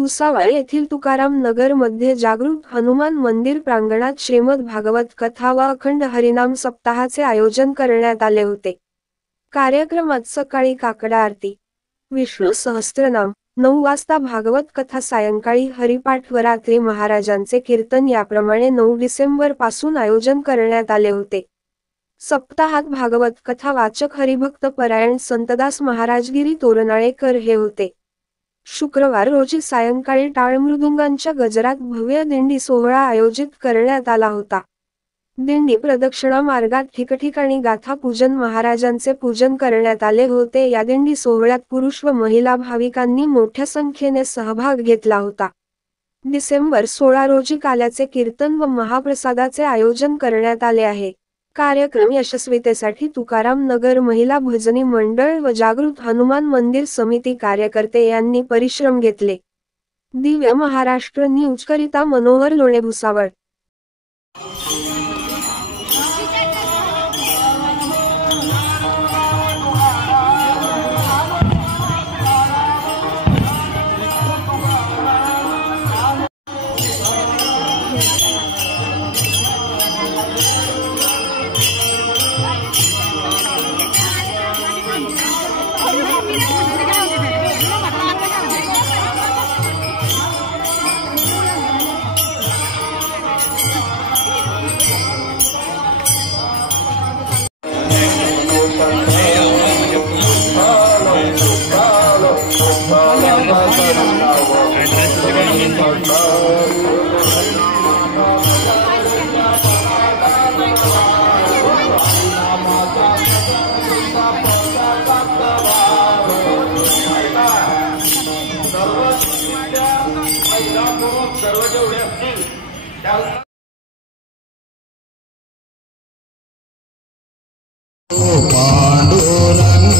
भुसावळ येथील तुकाराम नगर मध्ये जागृत हनुमान मंदिर प्रांगणात श्रीमद भागवत कथा व अखंड हरिनाम सप्ताहाचे आयोजन करण्यात आले होते। कार्यक्रमात सकाळी काकड आरती, विष्णू सहस्त्रनाम, 9 वाजता भागवत कथा, सायंकाळी हरिपाठ व रात्री महाराजांचे कीर्तन याप्रमाणे 9 डिसेंबर पासून आयोजन करण्यात आले होते। सप्ताहात भागवत कथा वाचक हरिभक्त परायण संतदास महाराजगिरी तोरणाळेकर हे होते। शुक्रवार रोजी सायंकाळी टाळ मृदुंगांच्या गजरात भव्य दिंडी सोहळा आयोजित करण्यात आला होता। दिंडी प्रदक्षिणा मार्गात ठिकठिकाणी गाथा पूजन महाराजांचे पूजन करण्यात आले होते। या दिंडी सोहळ्यात पुरुष व महिला भाविकांनी मोठ्या संख्येने सहभाग घेतला होता। डिसेंबर 16 रोजी काल्याचे कीर्तन व महाप्रसादाचे आयोजन करण्यात आले आहे। कार्यक्रम यशस्वीतेसाठी तुकाराम नगर महिला भजनी मंडळ व जागृत हनुमान मंदिर समिती कार्यकर्ते यांनी परिश्रम घेतले। दिव्य महाराष्ट्र न्यूज करिता मनोहर लोणे, भुसावळ। पांडुरंगी